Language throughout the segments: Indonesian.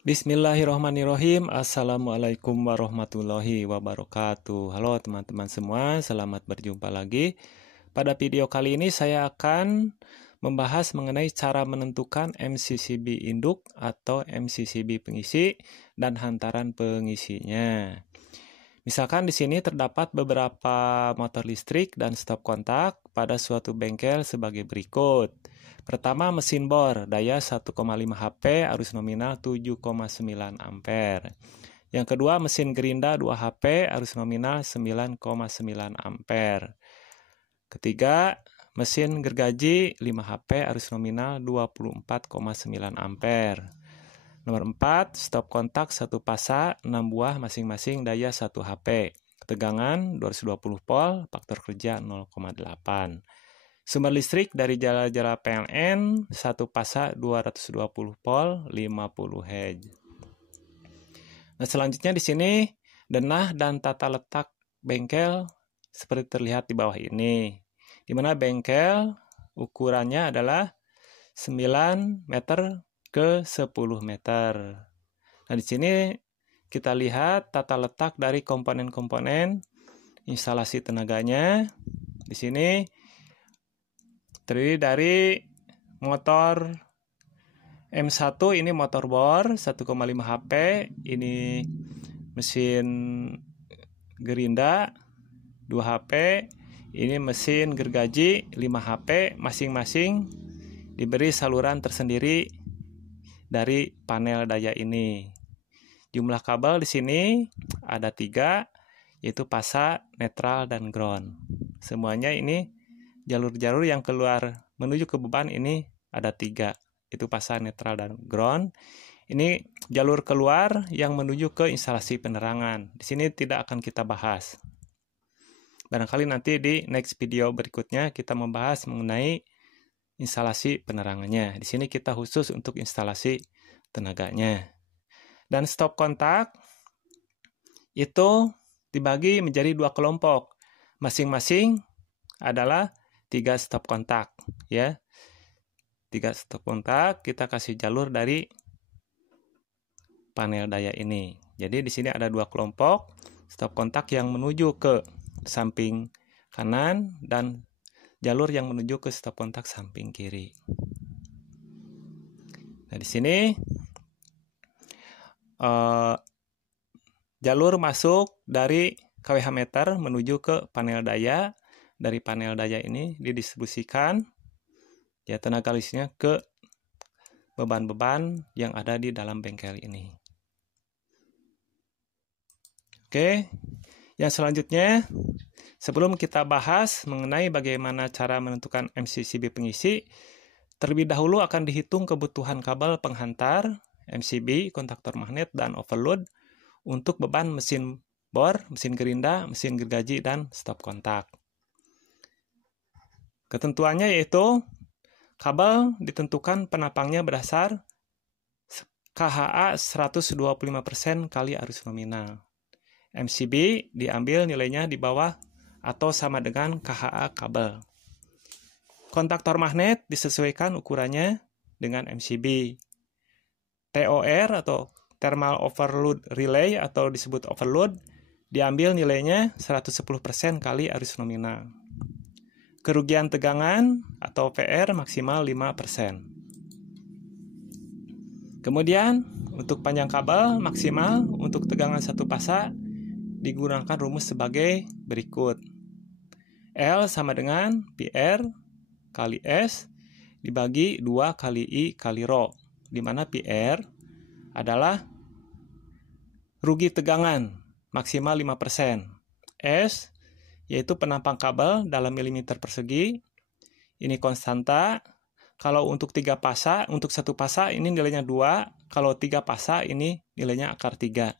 Bismillahirrahmanirrahim. Assalamualaikum warahmatullahi wabarakatuh. Halo teman-teman semua, selamat berjumpa lagi. Pada video kali ini saya akan membahas mengenai cara menentukan MCCB induk atau MCCB pengisi dan hantaran pengisinya. Misalkan di sini terdapat beberapa motor listrik dan stop kontak pada suatu bengkel sebagai berikut. Pertama, mesin bor, daya 1,5 HP, arus nominal 7,9 ampere. Yang kedua, mesin gerinda 2 HP, arus nominal 9,9 ampere. Ketiga, mesin gergaji 5 HP, arus nominal 24,9 ampere. Nomor 4, stop kontak 1 pasa, 6 buah masing-masing daya 1 HP. Ketegangan 220 volt, faktor kerja 0,8. Sumber listrik dari jala-jala PLN 1 pasa 220 volt 50 Hz. Nah, selanjutnya di sini denah dan tata letak bengkel seperti terlihat di bawah ini. Di mana bengkel ukurannya adalah 9 meter ke 10 meter. Nah, di sini kita lihat tata letak dari komponen-komponen instalasi tenaganya. Di sini terdiri dari motor M1, ini motor bor 1,5 HP, ini mesin gerinda 2 HP, ini mesin gergaji 5 HP, masing-masing diberi saluran tersendiri dari panel daya ini. Jumlah kabel di sini ada 3, yaitu pasa, netral, dan ground. Semuanya ini jalur-jalur yang keluar menuju ke beban ini ada 3, itu pasa, netral, dan ground. Ini jalur keluar yang menuju ke instalasi penerangan. Di sini tidak akan kita bahas. Barangkali nanti di next video berikutnya kita membahas mengenai instalasi penerangannya. Di sini kita khusus untuk instalasi tenaganya. Dan stop kontak itu dibagi menjadi 2 kelompok. Masing-masing adalah 3 stop kontak, ya. 3 stop kontak kita kasih jalur dari panel daya ini. Jadi di sini ada 2 kelompok stop kontak yang menuju ke samping kanan dan jalur yang menuju ke stop kontak samping kiri. Nah, di sini jalur masuk dari kWh meter menuju ke panel daya. Dari panel daya ini didistribusikan ya tenaga listriknya ke beban-beban yang ada di dalam bengkel ini. Oke, yang selanjutnya sebelum kita bahas mengenai bagaimana cara menentukan MCCB pengisi, terlebih dahulu akan dihitung kebutuhan kabel penghantar, MCB, kontaktor magnet, dan overload untuk beban mesin bor, mesin gerinda, mesin gergaji, dan stop kontak. Ketentuannya yaitu kabel ditentukan penapangnya berdasar KHA 125% kali arus nominal. MCB diambil nilainya di bawah atau sama dengan KHA kabel. Kontaktor magnet disesuaikan ukurannya dengan MCB. TOR atau Thermal Overload Relay atau disebut overload diambil nilainya 110% kali arus nominal. Kerugian tegangan atau PR maksimal 5%. Kemudian untuk panjang kabel maksimal untuk tegangan 1 pasa digunakan rumus sebagai berikut. L sama dengan PR kali S dibagi 2 kali I kali Rho, di mana PR adalah rugi tegangan maksimal 5%. S yaitu penampang kabel dalam milimeter persegi. Ini konstanta. Kalau untuk 3 pasa, untuk 1 pasa ini nilainya 2. Kalau 3 pasa ini nilainya akar 3.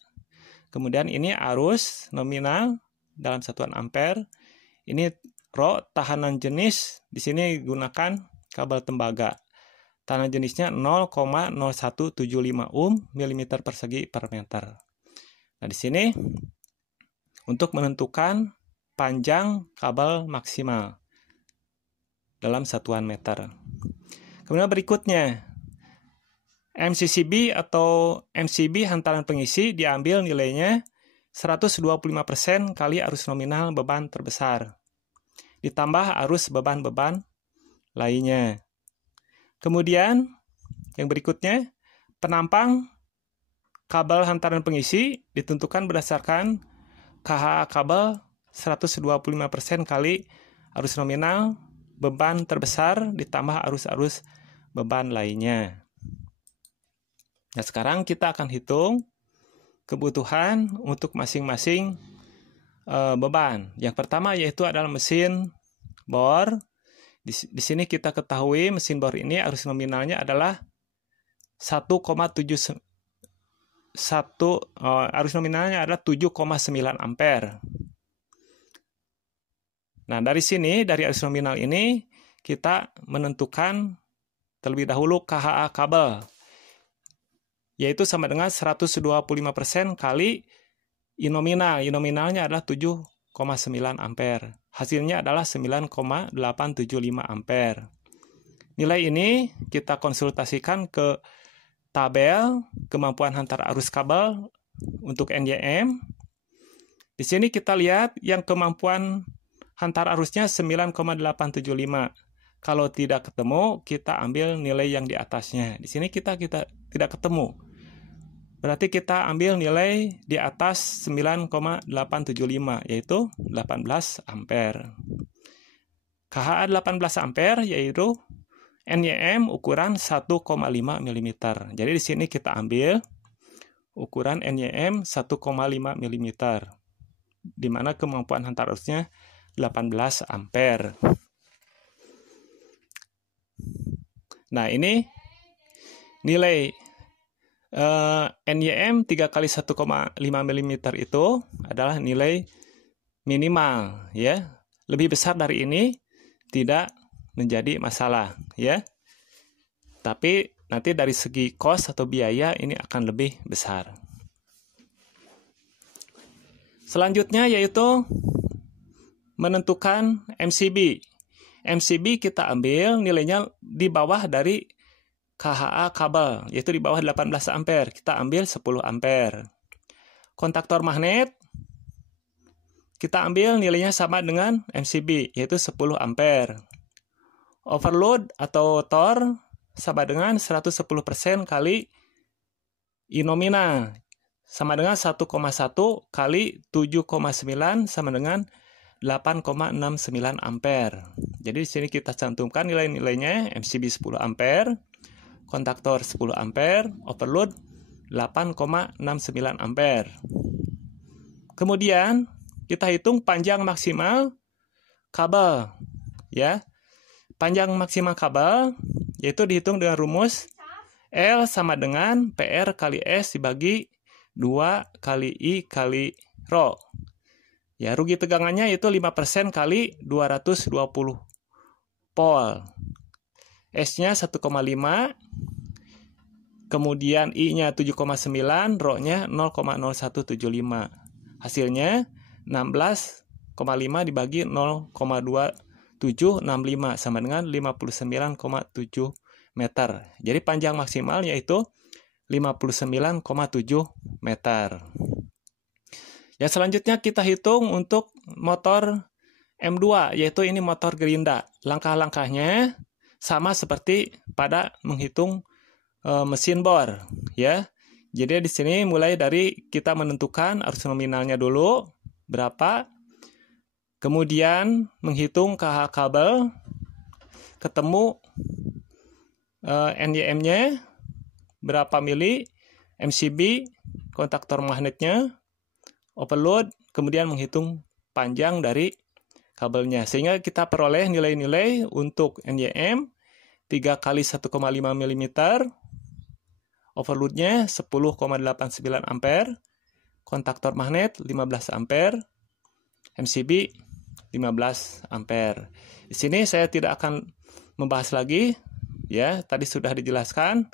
Kemudian ini arus nominal dalam satuan ampere. Ini Rho, tahanan jenis. Di sini gunakan kabel tembaga. Tahanan jenisnya 0,0175 ohm milimeter persegi per meter. Nah, di sini untuk menentukan panjang kabel maksimal dalam satuan meter. Kemudian berikutnya, MCCB atau MCB hantaran pengisi diambil nilainya 125% kali arus nominal beban terbesar, ditambah arus beban-beban lainnya. Kemudian, yang berikutnya, penampang kabel hantaran pengisi ditentukan berdasarkan KHA kabel 125% kali arus nominal beban terbesar ditambah arus-arus beban lainnya. Nah, sekarang kita akan hitung kebutuhan untuk masing-masing beban. Yang pertama yaitu adalah mesin bor. Di sini kita ketahui mesin bor ini arus nominalnya adalah 1,71 arus nominalnya adalah 7,9 ampere. Nah, dari sini dari arus nominal ini kita menentukan terlebih dahulu KHA kabel, yaitu sama dengan 125% kali I nominal. I nominalnya adalah 7,9 ampere. Hasilnya adalah 9,875 ampere. Nilai ini kita konsultasikan ke tabel kemampuan hantar arus kabel untuk NYM. Di sini kita lihat yang kemampuan hantar arusnya 9,875. Kalau tidak ketemu, kita ambil nilai yang di atasnya. Di sini kita tidak ketemu. Berarti kita ambil nilai di atas 9,875, yaitu 18 ampere. KHA 18 ampere, yaitu NYM ukuran 1,5 mm. Jadi di sini kita ambil ukuran NYM 1,5 mm, di mana kemampuan hantar arusnya 18 ampere. Nah, ini nilai NYM 3 kali 1,5 mm itu adalah nilai minimal, ya. Lebih besar dari ini tidak menjadi masalah, ya. Tapi nanti dari segi cost atau biaya ini akan lebih besar. Selanjutnya yaitu menentukan MCB. MCB kita ambil nilainya di bawah dari KHA kabel, yaitu di bawah 18 ampere. Kita ambil 10 ampere. Kontaktor magnet, kita ambil nilainya sama dengan MCB, yaitu 10 ampere. Overload atau tor sama dengan 110% kali I nominal, sama dengan 1,1 kali 7,9 sama dengan 8,69 ampere. Jadi di sini kita cantumkan nilai-nilainya. MCB 10 ampere, kontaktor 10 ampere, overload 8,69 ampere. Kemudian kita hitung panjang maksimal kabel, ya. Panjang maksimal kabel yaitu dihitung dengan rumus L sama dengan PR kali S dibagi 2 kali I kali Rho. Ya, rugi tegangannya itu 5% kali 220 volt. S-nya 1,5, kemudian I-nya 7,9, Rho-nya 0,0175. Hasilnya 16,5 dibagi 0,2765 sama dengan 59,7 meter. Jadi panjang maksimal yaitu 59,7 meter. Ya, selanjutnya kita hitung untuk motor M2, yaitu ini motor gerinda. Langkah-langkahnya sama seperti pada menghitung mesin bor, ya. Jadi di sini mulai dari kita menentukan arus nominalnya dulu berapa, kemudian menghitung KH kabel, ketemu NYM-nya berapa mili, MCB, kontaktor magnetnya, overload, kemudian menghitung panjang dari kabelnya. Sehingga kita peroleh nilai-nilai untuk NYM 3 kali 1,5 mm, overloadnya 10,89 ampere, kontaktor magnet 15 ampere, MCB 15 ampere. Di sini saya tidak akan membahas lagi, ya, tadi sudah dijelaskan.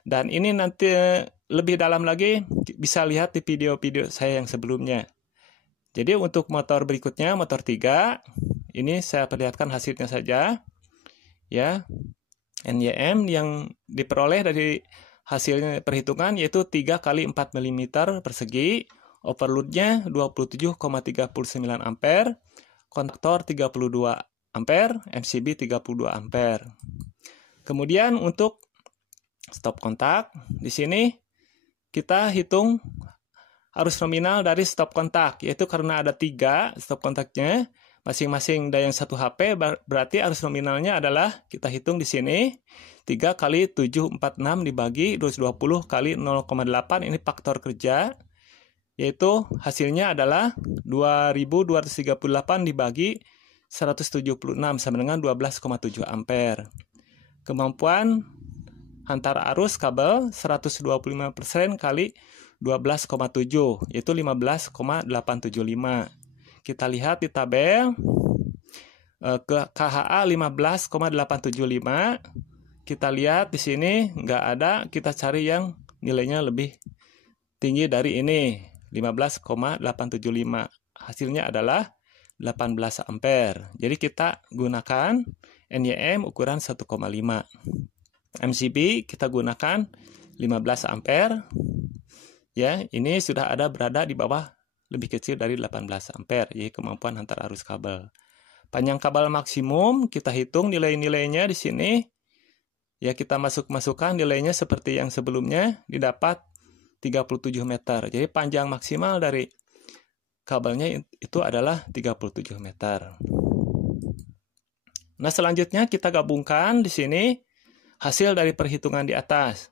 Dan ini nanti lebih dalam lagi bisa lihat di video-video saya yang sebelumnya. Jadi untuk motor berikutnya, motor 3, ini saya perlihatkan hasilnya saja. Ya, NYM yang diperoleh dari hasilnya perhitungan yaitu 3 kali 4 mm persegi, overloadnya 27,39 ampere, kontaktor 32 ampere, MCB 32 ampere. Kemudian untuk stop kontak, di sini kita hitung arus nominal dari stop kontak, yaitu karena ada 3 stop kontaknya, masing-masing daya 1 HP, berarti arus nominalnya adalah, kita hitung di sini, 3 kali 746 dibagi 220 kali 0,8, ini faktor kerja, yaitu hasilnya adalah 2238 dibagi 176 sama dengan 12,7 ampere. Kemampuan hantar arus kabel 125% kali 12,7, yaitu 15,875. Kita lihat di tabel, KHA 15,875. Kita lihat di sini nggak ada, kita cari yang nilainya lebih tinggi dari ini, 15,875. Hasilnya adalah 18 ampere. Jadi kita gunakan NYM ukuran 1,5. MCB kita gunakan 15 ampere. Ya, ini sudah ada berada di bawah lebih kecil dari 18 ampere, jadi kemampuan hantar arus kabel. Panjang kabel maksimum kita hitung nilai-nilainya di sini. Ya, kita masukkan nilainya seperti yang sebelumnya, didapat 37 meter. Jadi panjang maksimal dari kabelnya itu adalah 37 meter. Nah, selanjutnya kita gabungkan di sini hasil dari perhitungan di atas.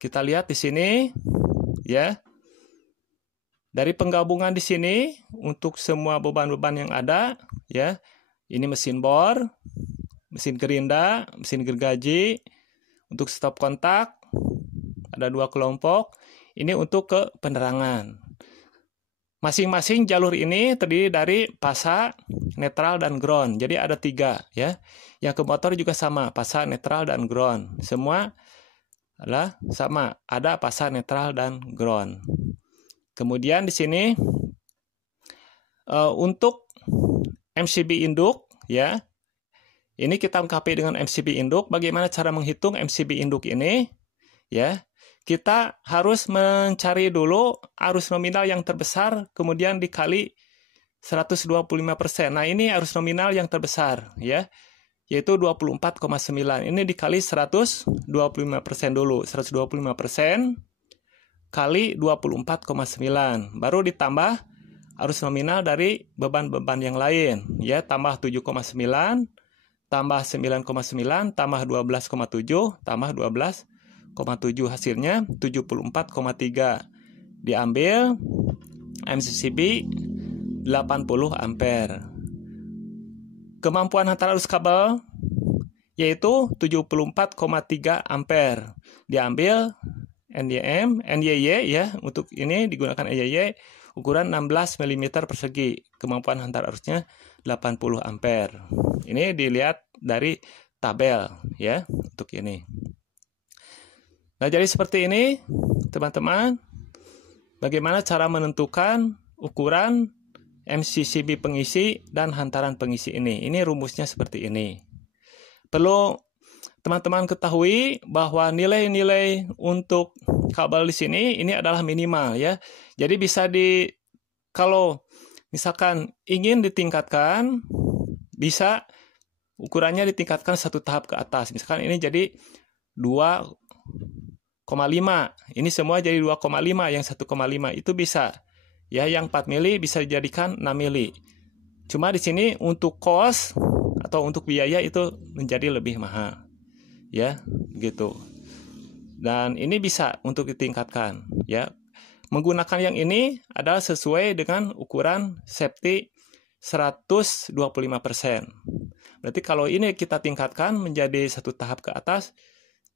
Kita lihat di sini, ya. Dari penggabungan di sini untuk semua beban-beban yang ada, ya. Ini mesin bor, mesin gerinda, mesin gergaji, untuk stop kontak ada 2 kelompok. Ini untuk ke penerangan. Masing-masing jalur ini terdiri dari pasa, netral, dan ground. Jadi ada 3, ya. Yang ke motor juga sama, pasa, netral, dan ground. Semua adalah sama, ada pasa, netral, dan ground. Kemudian di sini untuk MCB induk, ya. Ini kita lengkapi dengan MCB induk. Bagaimana cara menghitung MCB induk ini? Ya. Kita harus mencari dulu arus nominal yang terbesar, kemudian dikali 125%. Nah, ini arus nominal yang terbesar, ya, yaitu 24,9. Ini dikali 125% dulu. 125% kali 24,9. Baru ditambah arus nominal dari beban-beban yang lain, ya, tambah 7,9, tambah 9,9, tambah 12,7, tambah 12,7, hasilnya 74,3. Diambil MCB 80 ampere. Kemampuan hantar arus kabel yaitu 74,3 ampere. Diambil NYY, ya, untuk ini digunakan NYY ukuran 16 mm persegi. Kemampuan hantar arusnya 80 ampere. Ini dilihat dari tabel, ya, untuk ini. Nah, jadi seperti ini, teman-teman. Bagaimana cara menentukan ukuran MCB pengisi dan hantaran pengisi ini. Ini rumusnya seperti ini. Perlu teman-teman ketahui bahwa nilai-nilai untuk kabel di sini ini adalah minimal, ya. Jadi bisa kalau misalkan ingin ditingkatkan, bisa ukurannya ditingkatkan 1 tahap ke atas. Misalkan ini jadi 2,5. Ini semua jadi 2,5, yang 1,5 itu bisa. Ya, yang 4 mili bisa dijadikan 6 mili. Cuma di sini untuk cost atau untuk biaya itu menjadi lebih mahal. Ya, gitu. Dan ini bisa untuk ditingkatkan, ya. Menggunakan yang ini adalah sesuai dengan ukuran safety 125%. Berarti kalau ini kita tingkatkan menjadi 1 tahap ke atas,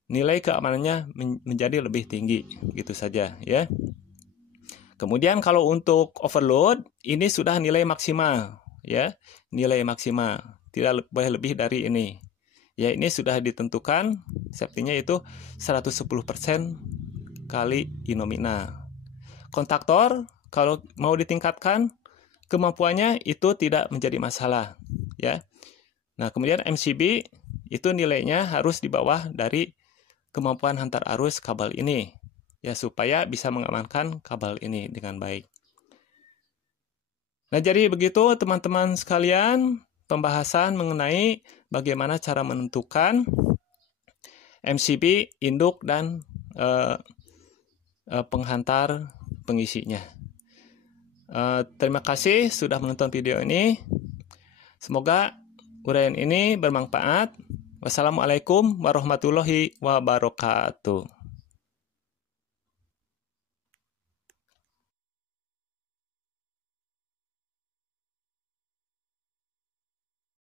nilai keamanannya menjadi lebih tinggi, gitu saja, ya. Kemudian kalau untuk overload, ini sudah nilai maksimal, ya, nilai maksimal, tidak boleh lebih dari ini. Ya, ini sudah ditentukan, safety-nya itu 110% kali I nominal. Kontaktor, kalau mau ditingkatkan, kemampuannya itu tidak menjadi masalah, ya. Nah, kemudian MCB, itu nilainya harus di bawah dari kemampuan hantar arus kabel ini, ya supaya bisa mengamankan kabel ini dengan baik. Nah, jadi begitu teman-teman sekalian, pembahasan mengenai bagaimana cara menentukan MCB, induk, dan penghantar pengisinya. Terima kasih sudah menonton video ini. Semoga uraian ini bermanfaat. Wassalamualaikum warahmatullahi wabarakatuh.